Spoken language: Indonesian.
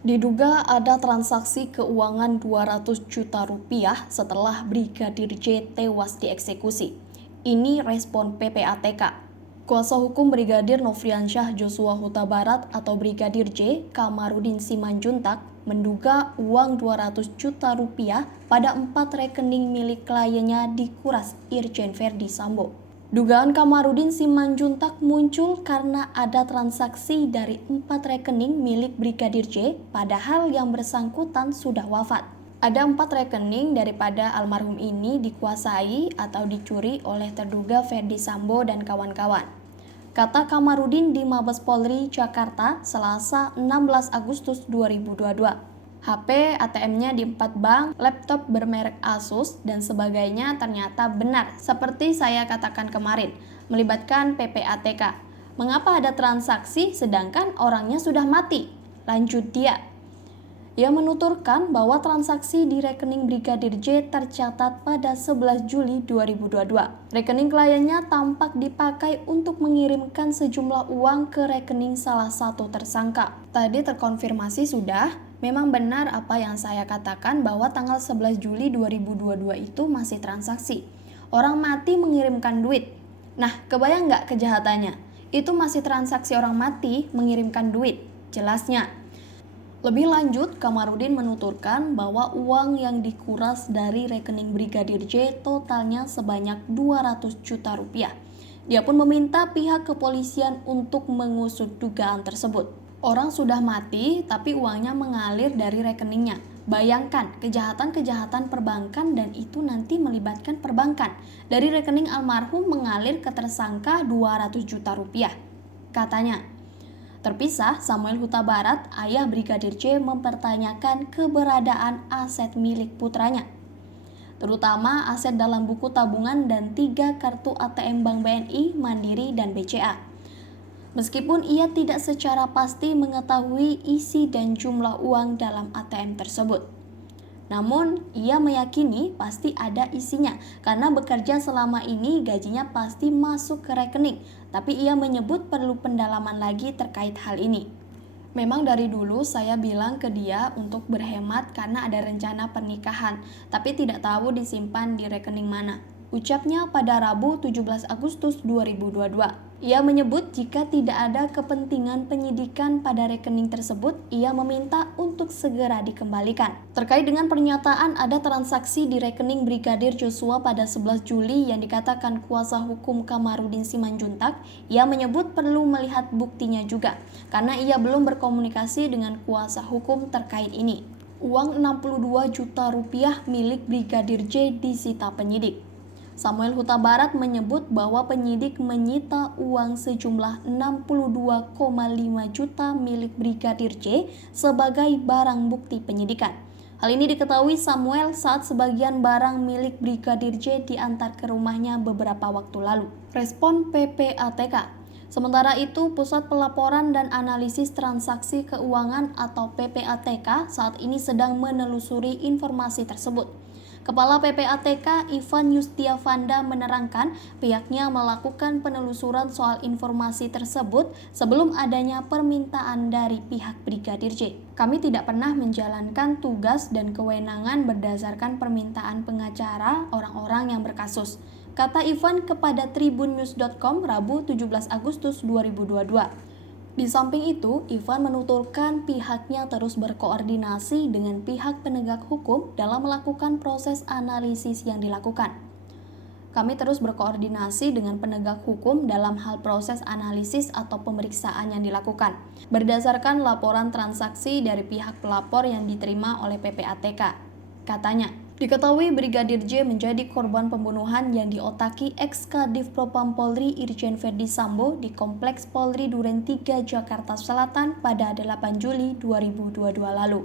Diduga ada transaksi keuangan 200 juta rupiah setelah Brigadir J tewas dieksekusi. Ini respon PPATK. Kuasa hukum Brigadir Nofriansyah Joshua Huta Barat atau Brigadir J, Kamarudin Simanjuntak, menduga uang 200 juta rupiah pada 4 rekening milik kliennya dikuras Irjen Verdi Sambo. Dugaan Kamarudin Simanjuntak muncul karena ada transaksi dari 4 rekening milik Brigadir J, padahal yang bersangkutan sudah wafat. Ada 4 rekening daripada almarhum ini dikuasai atau dicuri oleh terduga Verdi Sambo dan kawan-kawan. Kata Kamarudin di Mabes Polri Jakarta, Selasa 16 Agustus 2022. HP ATM-nya di 4 bank, laptop bermerek Asus, dan sebagainya ternyata benar, seperti saya katakan kemarin, melibatkan PPATK. Mengapa ada transaksi sedangkan orangnya sudah mati? Lanjut dia. Ia menuturkan bahwa transaksi di rekening Brigadir J tercatat pada 11 Juli 2022. Rekening kliennya tampak dipakai untuk mengirimkan sejumlah uang ke rekening salah satu tersangka. Tadi terkonfirmasi sudah. Memang benar apa yang saya katakan bahwa tanggal 11 Juli 2022 itu masih transaksi. Orang mati mengirimkan duit. Nah, kebayang nggak kejahatannya? Itu masih transaksi orang mati mengirimkan duit. Jelasnya. Lebih lanjut, Kamarudin menuturkan bahwa uang yang dikuras dari rekening Brigadir J totalnya sebanyak 200 juta rupiah. Dia pun meminta pihak kepolisian untuk mengusut dugaan tersebut. Orang sudah mati, tapi uangnya mengalir dari rekeningnya. Bayangkan, kejahatan-kejahatan perbankan dan itu nanti melibatkan perbankan. Dari rekening almarhum mengalir ke tersangka 200 juta rupiah. Katanya, terpisah, Samuel Huta Barat, ayah Brigadir J mempertanyakan keberadaan aset milik putranya. Terutama aset dalam buku tabungan dan 3 kartu ATM Bank BNI, Mandiri, dan BCA. Meskipun ia tidak secara pasti mengetahui isi dan jumlah uang dalam ATM tersebut. Namun, ia meyakini pasti ada isinya karena bekerja selama ini gajinya pasti masuk ke rekening. Tapi ia menyebut perlu pendalaman lagi terkait hal ini. Memang dari dulu saya bilang ke dia untuk berhemat karena ada rencana pernikahan, tapi tidak tahu disimpan di rekening mana. Ucapnya pada Rabu 17 Agustus 2022. Ia menyebut jika tidak ada kepentingan penyidikan pada rekening tersebut, ia meminta untuk segera dikembalikan. Terkait dengan pernyataan ada transaksi di rekening Brigadir Joshua pada 11 Juli yang dikatakan kuasa hukum Kamarudin Simanjuntak, ia menyebut perlu melihat buktinya juga, karena ia belum berkomunikasi dengan kuasa hukum terkait ini. Uang 62 juta rupiah milik Brigadir J disita penyidik. Samuel Huta Barat menyebut bahwa penyidik menyita uang sejumlah 62,5 juta milik Brigadir J sebagai barang bukti penyidikan. Hal ini diketahui Samuel saat sebagian barang milik Brigadir J diantar ke rumahnya beberapa waktu lalu. Respon PPATK. Sementara itu, Pusat Pelaporan dan Analisis Transaksi Keuangan atau PPATK saat ini sedang menelusuri informasi tersebut. Kepala PPATK Ivan Yustiavanda menerangkan pihaknya melakukan penelusuran soal informasi tersebut sebelum adanya permintaan dari pihak Brigadir J. Kami tidak pernah menjalankan tugas dan kewenangan berdasarkan permintaan pengacara orang-orang yang berkasus, kata Ivan kepada tribunnews.com Rabu 17 Agustus 2022. Di samping itu, Ivan menuturkan pihaknya terus berkoordinasi dengan pihak penegak hukum dalam melakukan proses analisis yang dilakukan. Kami terus berkoordinasi dengan penegak hukum dalam hal proses analisis atau pemeriksaan yang dilakukan, berdasarkan laporan transaksi dari pihak pelapor yang diterima oleh PPATK, katanya. Diketahui Brigadir J menjadi korban pembunuhan yang diotaki ex-Kadif Propam Polri Irjen Verdi Sambo di Kompleks Polri Duren 3 Jakarta Selatan pada 8 Juli 2022 lalu.